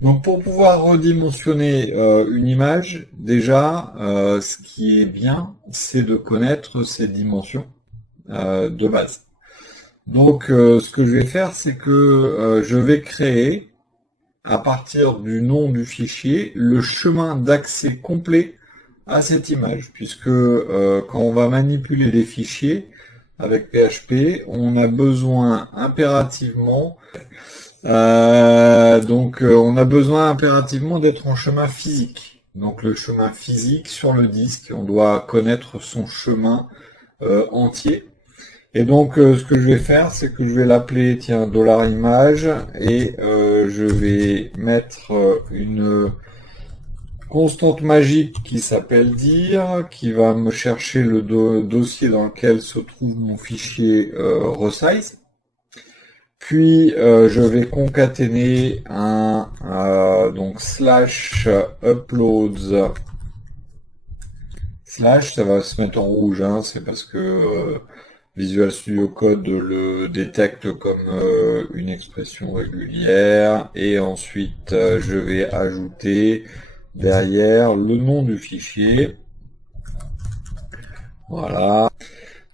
Donc pour pouvoir redimensionner une image, déjà, ce qui est bien, c'est de connaître ses dimensions de base. Donc ce que je vais faire, c'est que je vais créer, à partir du nom du fichier, le chemin d'accès complet à cette image, puisque quand on va manipuler des fichiers avec PHP, on a besoin impérativement on a besoin impérativement d'être en chemin physique. Donc le chemin physique sur le disque, on doit connaître son chemin entier. Et donc ce que je vais faire, c'est que je vais l'appeler, tiens, $image, et je vais mettre une constante magique qui s'appelle dir, qui va me chercher le dossier dans lequel se trouve mon fichier resize. Puis je vais concaténer un donc slash uploads slash, ça va se mettre en rouge, hein, c'est parce que Visual Studio Code le détecte comme une expression régulière, et ensuite je vais ajouter derrière le nom du fichier. Voilà.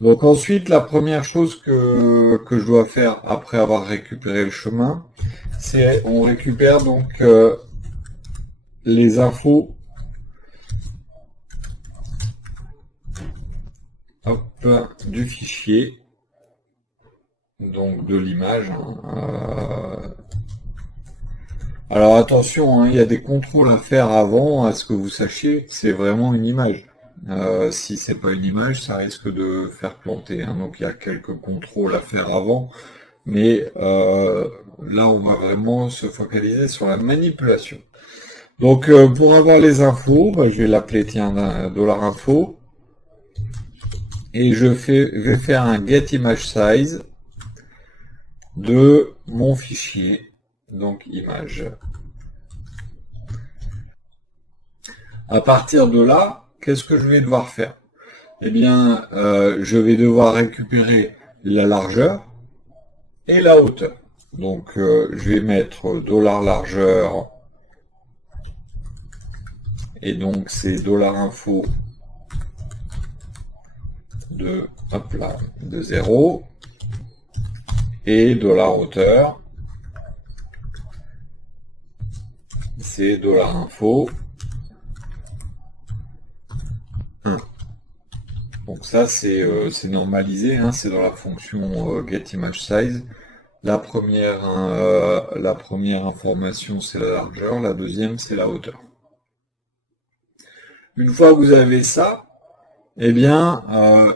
Donc ensuite, la première chose que je dois faire après avoir récupéré le chemin, c'est on récupère donc les infos du fichier, donc de l'image. Alors attention, hein, il y a des contrôles à faire avant à ce que vous sachiez que c'est vraiment une image. Si c'est pas une image, ça risque de faire planter, hein. Donc il y a quelques contrôles à faire avant, mais là on va vraiment se focaliser sur la manipulation. Donc pour avoir les infos, je vais l'appeler tiens $info, et je vais faire un getImageSize de mon fichier, donc image. À partir de là, qu'est-ce que je vais devoir faire? Eh bien, je vais devoir récupérer la largeur et la hauteur. Donc, je vais mettre $largeur, et donc c'est $info de, hop là, de 0, et $hauteur, c'est $info 1. Donc ça c'est normalisé, hein, c'est dans la fonction getImageSize. La première information c'est la largeur, la deuxième c'est la hauteur. Une fois que vous avez ça, eh bien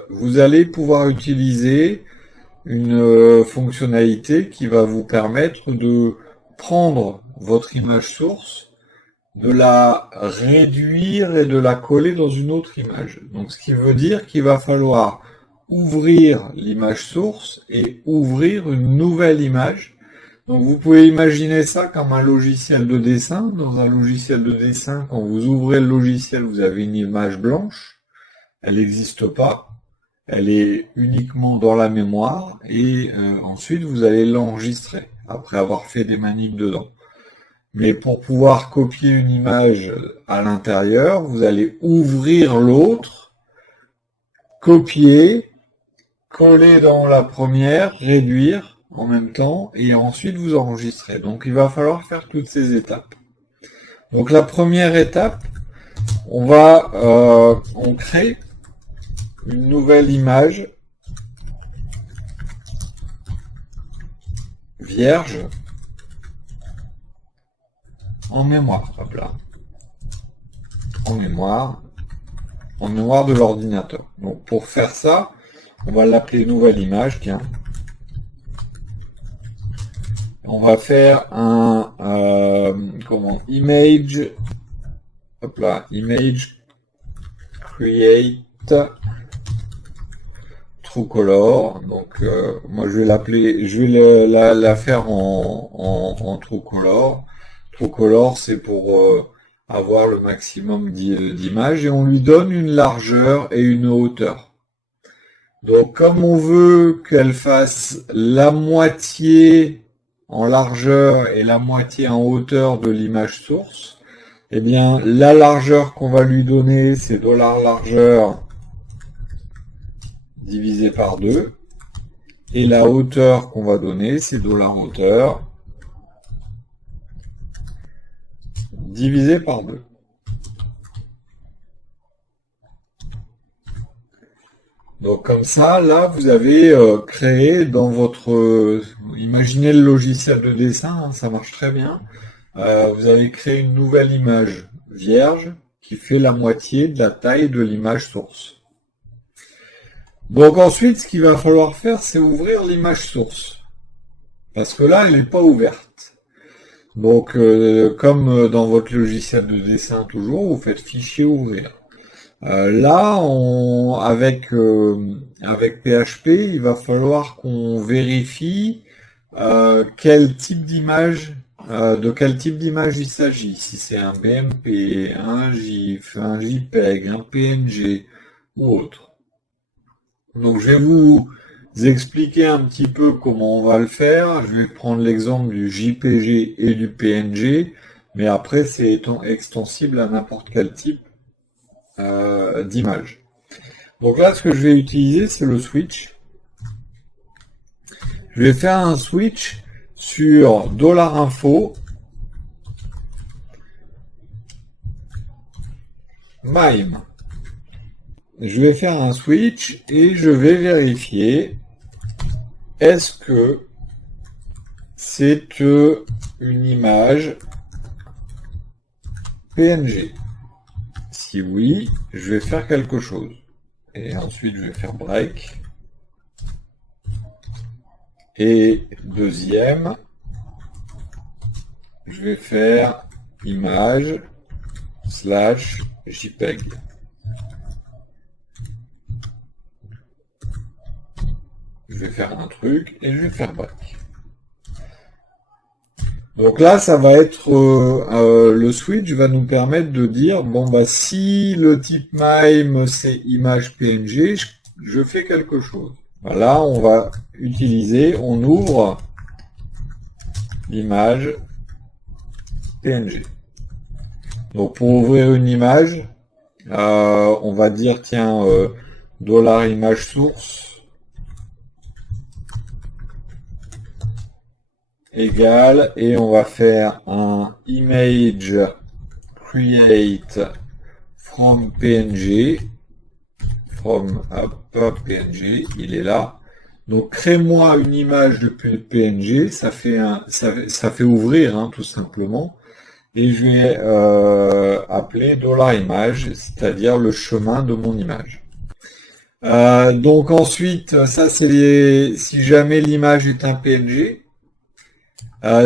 vous allez pouvoir utiliser une fonctionnalité qui va vous permettre de prendre votre image source, de la réduire et de la coller dans une autre image. Donc ce qui veut dire qu'il va falloir ouvrir l'image source et ouvrir une nouvelle image. Donc vous pouvez imaginer ça comme un logiciel de dessin. Dans un logiciel de dessin, quand vous ouvrez le logiciel, vous avez une image blanche. Elle n'existe pas. Elle est uniquement dans la mémoire, et ensuite vous allez l'enregistrer après avoir fait des manips dedans. Mais pour pouvoir copier une image à l'intérieur, vous allez ouvrir l'autre, copier, coller dans la première, réduire en même temps, et ensuite vous enregistrer. Donc il va falloir faire toutes ces étapes. Donc la première étape, on crée une nouvelle image vierge en mémoire, hop là, en mémoire de l'ordinateur. Donc pour faire ça, on va l'appeler nouvelle image, tiens. On va faire un image, hop là, image create TrueColor. Donc moi je vais l'appeler, je vais la faire en TrueColor. TrueColor c'est pour avoir le maximum d'images, et on lui donne une largeur et une hauteur. Donc comme on veut qu'elle fasse la moitié en largeur et la moitié en hauteur de l'image source, eh bien, la largeur qu'on va lui donner, c'est $largeur divisé par 2. Et la hauteur qu'on va donner, c'est $hauteur divisé par 2. Donc comme ça, là, vous avez créé dans votre... imaginez le logiciel de dessin, hein, ça marche très bien. Vous avez créé une nouvelle image vierge qui fait la moitié de la taille de l'image source. Donc ensuite, ce qu'il va falloir faire, c'est ouvrir l'image source. Parce que là, elle n'est pas ouverte. Donc, comme dans votre logiciel de dessin toujours, vous faites fichier ouvrir. Là, avec PHP, il va falloir qu'on vérifie quel type d'image, de quel type d'image il s'agit. Si c'est un BMP, un GIF, un JPEG, un PNG ou autre. Donc je vais vous expliquer un petit peu comment on va le faire. Je vais prendre l'exemple du JPG et du PNG, mais après c'est extensible à n'importe quel type d'image. Donc là, ce que je vais utiliser, c'est le switch. Je vais faire un switch sur $info mime. Je vais faire un switch et je vais vérifier est-ce que c'est une image PNG. Si oui, je vais faire quelque chose. Et ensuite, je vais faire break. Et deuxième, je vais faire image / JPEG. Je vais faire un truc et je vais faire break. Donc là, ça va être le switch va nous permettre de dire bon bah si le type MIME c'est image PNG, je fais quelque chose. Voilà, on va utiliser, on ouvre l'image PNG. Donc pour ouvrir une image, on va dire tiens $image source égale, et on va faire un image create from PNG, PNG, il est là. Donc crée-moi une image de PNG, ça fait ouvrir hein, tout simplement, et je vais appeler $image, c'est-à-dire le chemin de mon image. Donc ensuite, ça c'est si jamais l'image est un PNG.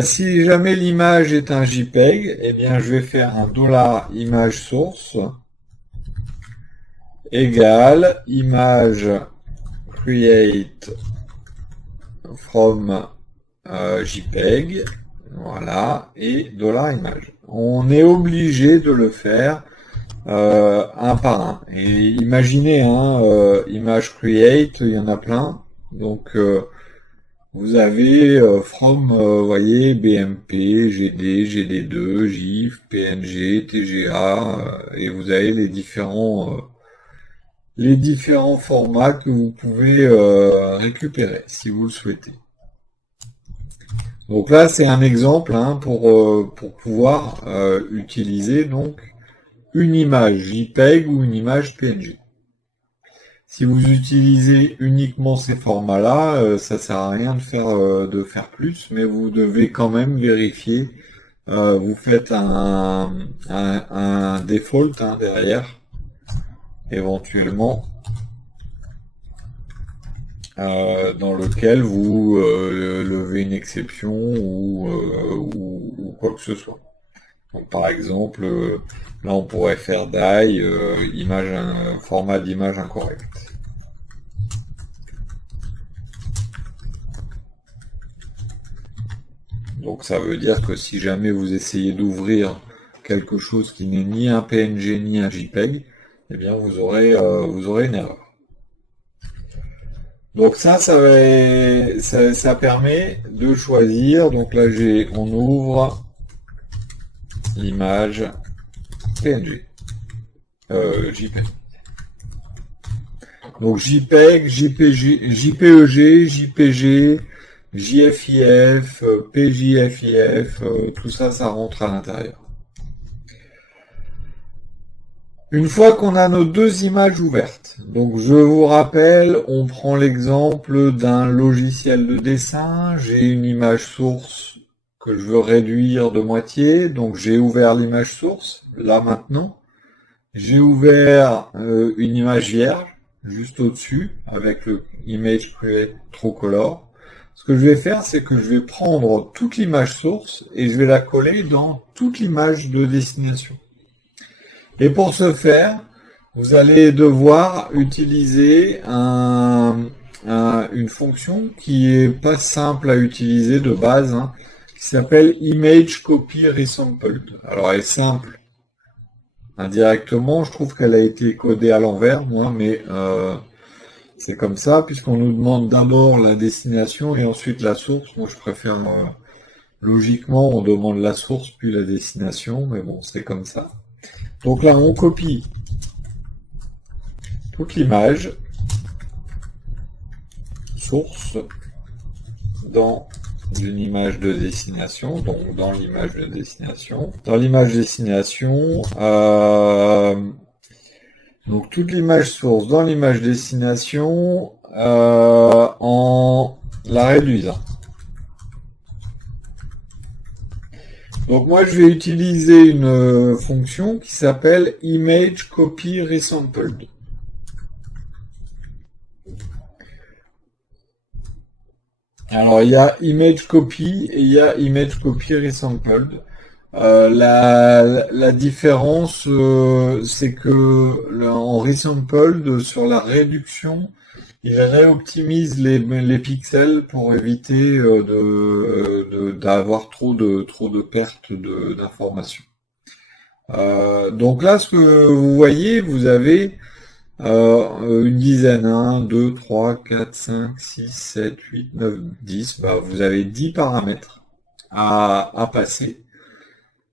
Si jamais l'image est un JPEG, eh bien je vais faire un $image source égale image create from JPEG, voilà, et $image. On est obligé de le faire un par un. Et imaginez, hein, image create, il y en a plein, donc vous avez from, voyez, BMP, GD, GD2, GIF, PNG, TGA, et vous avez les différents formats que vous pouvez récupérer si vous le souhaitez. Donc là, c'est un exemple hein, pour pouvoir utiliser donc une image JPEG ou une image PNG. Si vous utilisez uniquement ces formats-là, ça sert à rien de faire plus, mais vous devez quand même vérifier. Vous faites un default hein, derrière, éventuellement, dans lequel vous levez une exception ou quoi que ce soit. Donc, par exemple, là on pourrait faire die format d'image incorrect. Donc ça veut dire que si jamais vous essayez d'ouvrir quelque chose qui n'est ni un PNG ni un JPEG, eh bien vous aurez une erreur. Donc ça permet de choisir. Donc là, on ouvre l'image PNG, JPEG. Donc JPEG, JPG, JPEG, JPG, JFIF, PJFIF, tout ça, ça rentre à l'intérieur. Une fois qu'on a nos deux images ouvertes, donc je vous rappelle, on prend l'exemple d'un logiciel de dessin, j'ai une image source que je veux réduire de moitié, donc j'ai ouvert l'image source, là maintenant, j'ai ouvert une image vierge, juste au-dessus, avec le Image Create True Color. Ce que je vais faire, c'est que je vais prendre toute l'image source et je vais la coller dans toute l'image de destination. Et pour ce faire, vous allez devoir utiliser une fonction qui est pas simple à utiliser de base, hein, qui s'appelle Image Copy Resampled. Alors elle est simple indirectement, je trouve qu'elle a été codée à l'envers, moi, mais c'est comme ça, puisqu'on nous demande d'abord la destination et ensuite la source. Moi je préfère, logiquement, on demande la source puis la destination, mais bon, c'est comme ça. Donc là, on copie toute l'image source dans une image de destination, donc dans l'image de destination. Dans l'image destination, donc toute l'image source dans l'image destination en la réduisant. Donc moi je vais utiliser une fonction qui s'appelle Image Copy Resampled. Alors il y a Image Copy et il y a Image Copy Resampled. La différence, c'est que en Resampled, sur la réduction, il réoptimise les pixels pour éviter d'avoir trop de pertes d'informations. Donc là, ce que vous voyez, vous avez une dizaine, 1, 2, 3, 4, 5, 6, 7, 8, 9, 10. Bah, vous avez 10 paramètres à passer.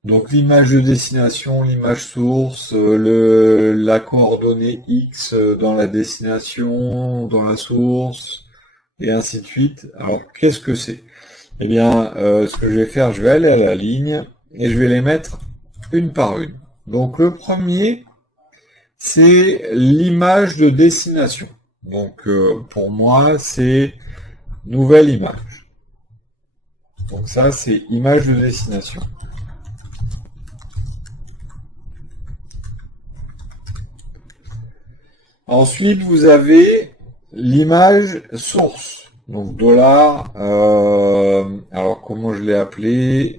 Donc l'image de destination, l'image source, la coordonnée X dans la destination, dans la source, et ainsi de suite. Alors qu'est-ce que c'est? Eh bien, ce que je vais faire, je vais aller à la ligne et je vais les mettre une par une. Donc le premier, c'est l'image de destination. Donc pour moi, c'est nouvelle image. Donc ça, c'est image de destination. Ensuite, vous avez l'image source. Donc $, alors comment je l'ai appelé,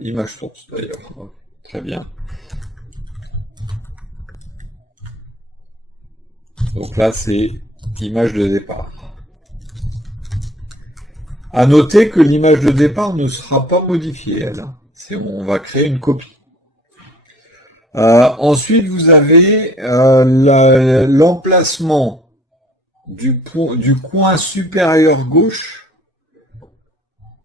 image source d'ailleurs. Très bien. Donc là, c'est image de départ. À noter que l'image de départ ne sera pas modifiée, elle. On va créer une copie. Ensuite, vous avez l'emplacement du coin supérieur gauche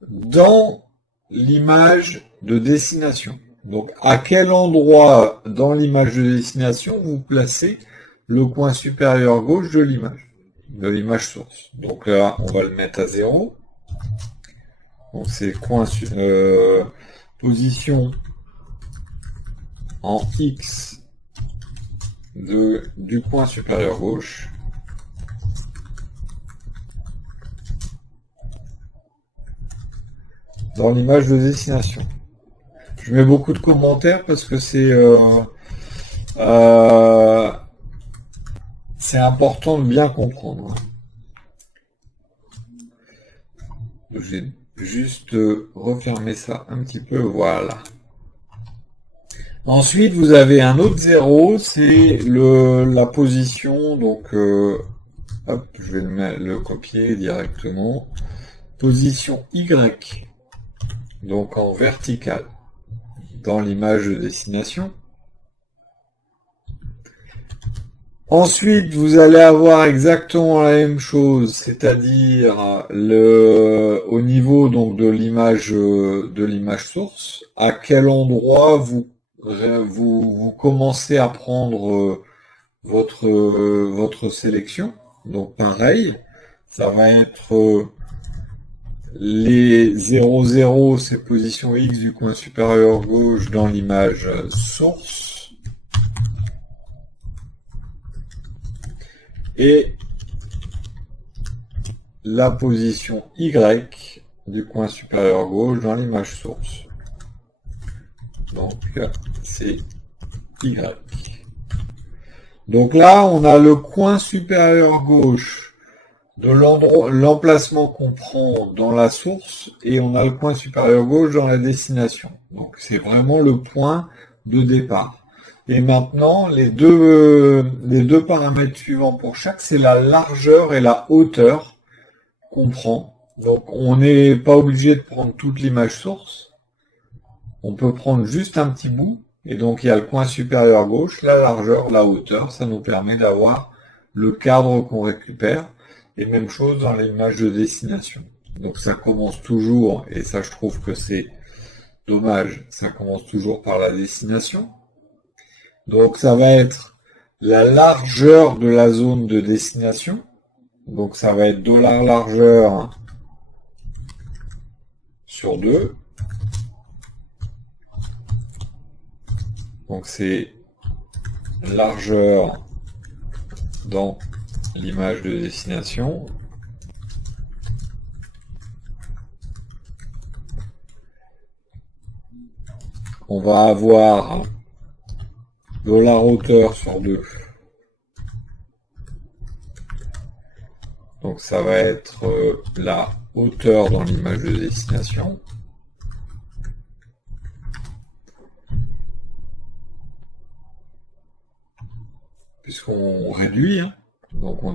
dans l'image de destination. Donc, à quel endroit dans l'image de destination vous placez le coin supérieur gauche de l'image source. Donc là, on va le mettre à 0. Donc c'est position en X du coin supérieur gauche. Dans l'image de destination. Je mets beaucoup de commentaires parce que c'est important de bien comprendre. Je vais juste refermer ça un petit peu, voilà. Ensuite, vous avez un autre 0, c'est la position, donc hop, je vais le copier directement. Position Y, donc en vertical, dans l'image de destination. Ensuite, vous allez avoir exactement la même chose, c'est-à-dire au niveau donc de l'image source, à quel endroit vous commencez à prendre votre sélection. Donc pareil, ça va être les 0, 0, c'est position X du coin supérieur gauche dans l'image source. Et la position Y du coin supérieur gauche dans l'image source. Donc c'est Y. Donc là, on a le coin supérieur gauche de l'emplacement qu'on prend dans la source et on a le coin supérieur gauche dans la destination. Donc c'est vraiment le point de départ. Et maintenant, les deux paramètres suivants pour chaque, c'est la largeur et la hauteur qu'on prend. Donc on n'est pas obligé de prendre toute l'image source. On peut prendre juste un petit bout. Et donc il y a le coin supérieur gauche, la largeur, la hauteur. Ça nous permet d'avoir le cadre qu'on récupère. Et même chose dans l'image de destination. Donc ça commence toujours, et ça je trouve que c'est dommage, ça commence toujours par la destination. Donc ça va être la largeur de la zone de destination. Donc ça va être $largeur sur 2. Donc c'est largeur dans l'image de destination. On va avoir $hauteur sur 2. Donc ça va être la hauteur dans l'image de destination. Puisqu'on réduit, hein. Donc on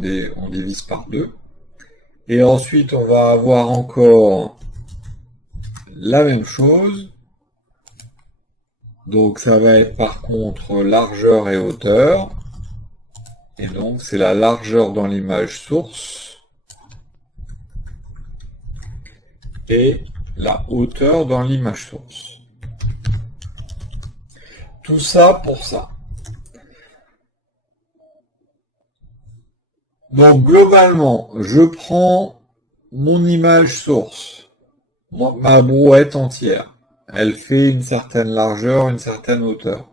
divise par 2. Et ensuite on va avoir encore la même chose. Donc ça va être par contre largeur et hauteur. Et donc c'est la largeur dans l'image source et la hauteur dans l'image source. Tout ça pour ça. Donc globalement, je prends mon image source, ma brouette entière. Elle fait une certaine largeur, une certaine hauteur.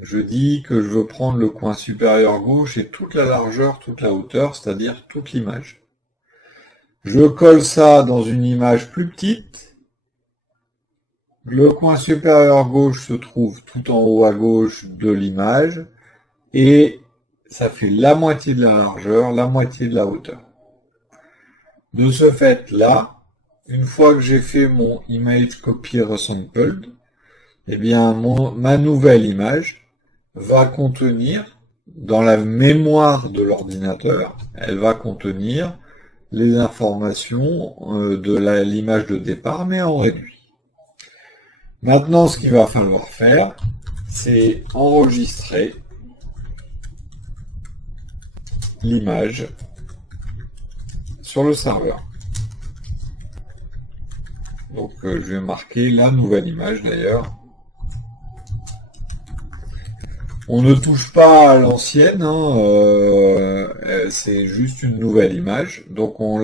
Je dis que je veux prendre le coin supérieur gauche et toute la largeur, toute la hauteur, c'est-à-dire toute l'image. Je colle ça dans une image plus petite. Le coin supérieur gauche se trouve tout en haut à gauche de l'image et ça fait la moitié de la largeur, la moitié de la hauteur. De ce fait, là, une fois que j'ai fait mon image copy resampled, eh bien, ma nouvelle image va contenir, dans la mémoire de l'ordinateur, elle va contenir les informations de l'image de départ, mais en réduit. Maintenant, ce qu'il va falloir faire, c'est enregistrer l'image sur le serveur. Donc je vais marquer la nouvelle image d'ailleurs. On ne touche pas à l'ancienne, hein, c'est juste une nouvelle image. Donc on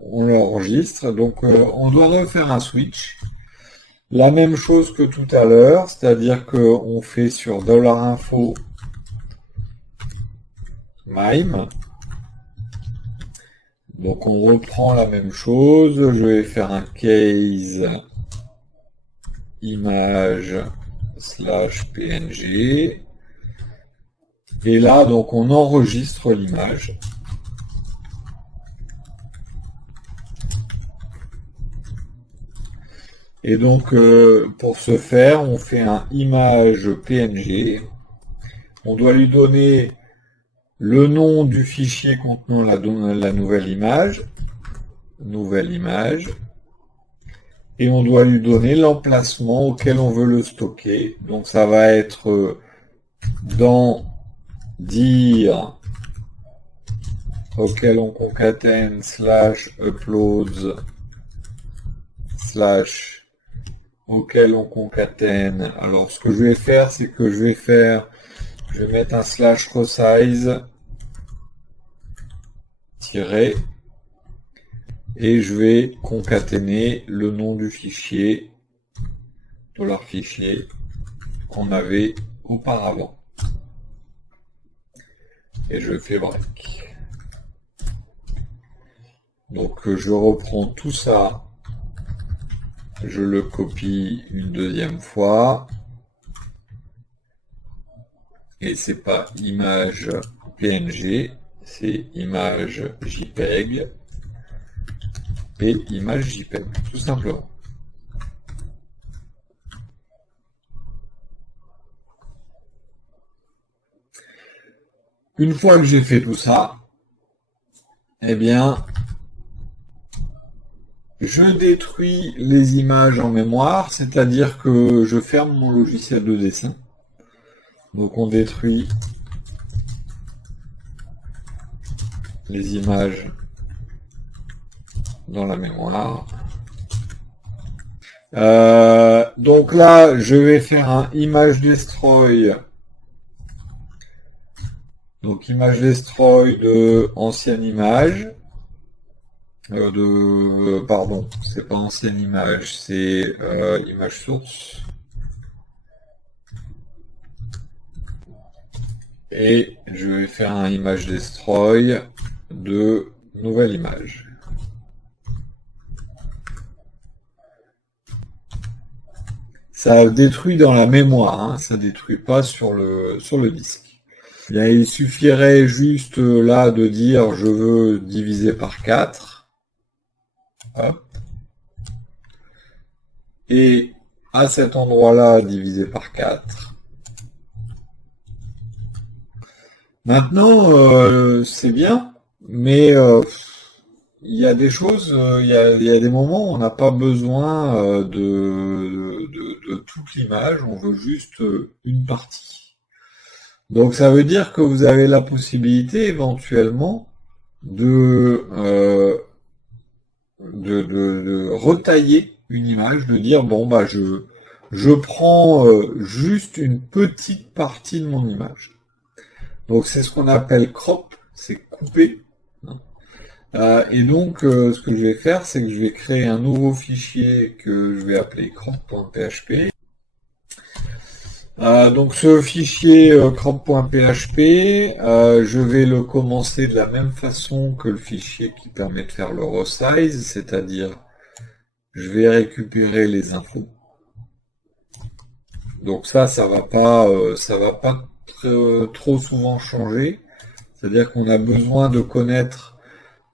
l'enregistre. Donc on doit refaire un switch. La même chose que tout à l'heure, c'est-à-dire qu'on fait sur $info mime. Donc on reprend la même chose, je vais faire un case image /png et là donc on enregistre l'image. Et donc pour ce faire on fait un image png, on doit lui donner le nom du fichier contenant la nouvelle image, et on doit lui donner l'emplacement auquel on veut le stocker. Donc ça va être dans dir auquel on concatène /uploads / auquel on concatène. Alors ce que je vais faire, c'est que je vais mettre un /resize tiré et je vais concaténer le nom du fichier $fichier qu'on avait auparavant. Et je fais break. Donc je reprends tout ça, je le copie une deuxième fois, et c'est pas image PNG, c'est image JPEG et image JPEG, tout simplement. Une fois que j'ai fait tout ça, eh bien, je détruis les images en mémoire, c'est-à-dire que je ferme mon logiciel de dessin. Donc on détruit les images dans la mémoire. Donc là, je vais faire un image destroy. Donc image destroy de ancienne image. Pardon, c'est pas ancienne image, c'est image source. Et je vais faire un image destroy de nouvelle image. Ça détruit dans la mémoire, hein, ça détruit pas sur le disque. Bien, il suffirait juste là de dire je veux diviser par 4. Hop. Et à cet endroit-là, diviser par 4. Maintenant, c'est bien, mais il y a des choses, il y a des moments où on n'a pas besoin de toute l'image, on veut juste une partie. Donc ça veut dire que vous avez la possibilité éventuellement de retailler une image, de dire bon bah je prends juste une petite partie de mon image. Donc c'est ce qu'on appelle crop, c'est couper. Et donc ce que je vais faire, c'est que je vais créer un nouveau fichier que je vais appeler crop.php. Donc ce fichier crop.php, je vais le commencer de la même façon que le fichier qui permet de faire le resize, c'est-à-dire je vais récupérer les infos. Donc ça va pas trop souvent changer. C'est-à-dire qu'on a besoin de connaître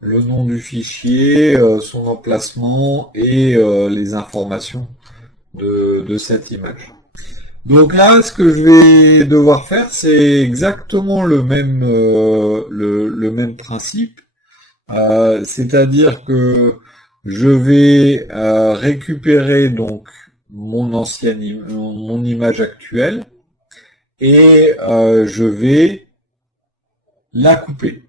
le nom du fichier, son emplacement et les informations de cette image. Donc là, ce que je vais devoir faire, c'est exactement le même principe. C'est-à-dire que je vais récupérer donc mon image actuelle et je vais la couper.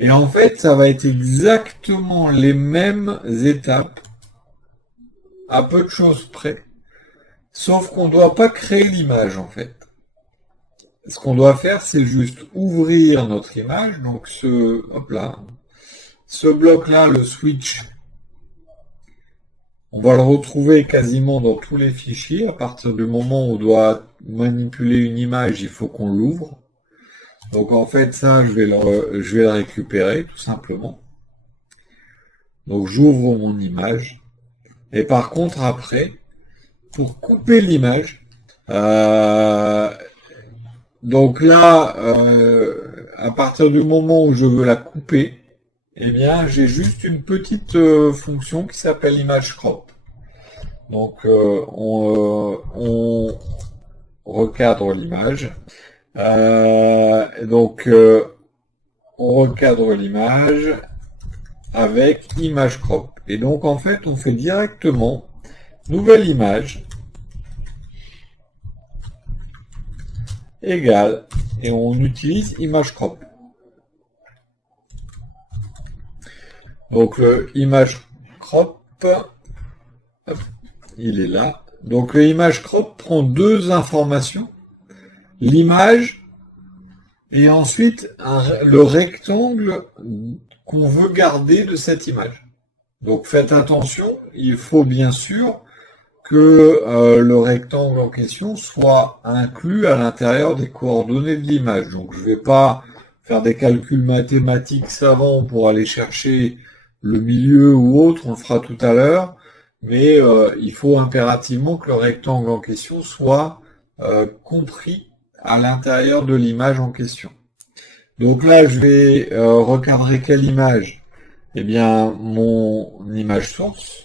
Et en fait, ça va être exactement les mêmes étapes, à peu de choses près, sauf qu'on ne doit pas créer l'image en fait. Ce qu'on doit faire, c'est juste ouvrir notre image, donc ce bloc-là, le switch, on va le retrouver quasiment dans tous les fichiers. À partir du moment où on doit manipuler une image, il faut qu'on l'ouvre. Donc en fait, ça, je vais le récupérer tout simplement. Donc j'ouvre mon image. Et par contre, après, pour couper l'image, donc là, à partir du moment où je veux la couper, eh bien, j'ai juste une petite fonction qui s'appelle image crop. Donc, on recadre l'image. Donc, on recadre l'image avec image crop. Et donc, en fait, on fait directement nouvelle image égale et on utilise Image Crop. Donc le Image Crop, hop, il est là. Donc le Image Crop prend deux informations, l'image et ensuite le rectangle qu'on veut garder de cette image. Donc faites attention, il faut bien sûr que le rectangle en question soit inclus à l'intérieur des coordonnées de l'image. Donc je ne vais pas faire des calculs mathématiques savants pour aller chercher le milieu ou autre, on le fera tout à l'heure, mais il faut impérativement que le rectangle en question soit compris à l'intérieur de l'image en question. Donc là, je vais recadrer quelle image? Eh bien, mon image source.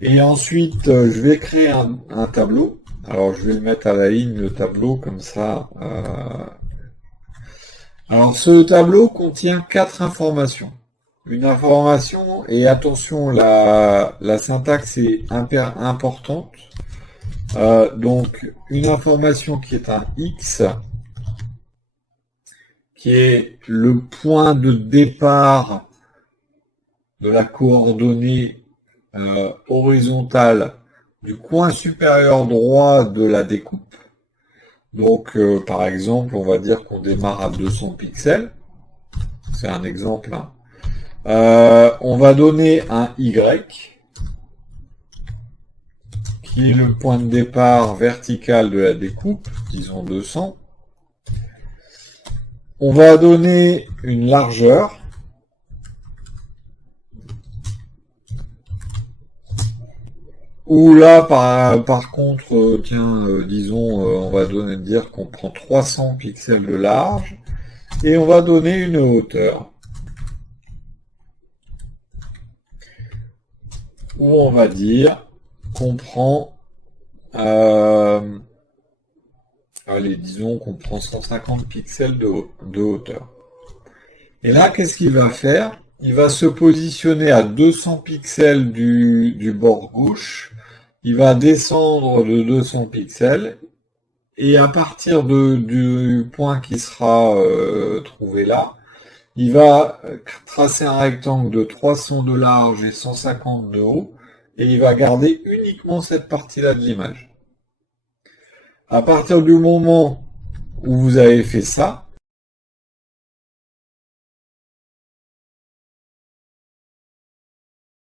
Et ensuite, je vais créer un tableau. Alors, je vais le mettre à la ligne, le tableau, comme ça. Alors, ce tableau contient 4 informations. Une information, et attention, la syntaxe est importante. Donc, une information qui est un X, qui est le point de départ de la coordonnée horizontale du coin supérieur droit de la découpe. Donc, par exemple, on va dire qu'on démarre à 200 pixels. C'est un exemple. Hein. On va donner un Y, qui est le point de départ vertical de la découpe, disons 200. On va donner une largeur. Ou là, par contre, tiens, disons, on va dire qu'on prend 300 pixels de large, et on va donner une hauteur, où on va dire qu'on prend, allez, disons qu'on prend 150 pixels de hauteur. Et là, qu'est-ce qu'il va faire? Il va se positionner à 200 pixels du bord gauche. Il va descendre de 200 pixels. Et à partir du point qui sera trouvé là, il va tracer un rectangle de 300 de large et 150 de haut. Et il va garder uniquement cette partie-là de l'image. À partir du moment où vous avez fait ça,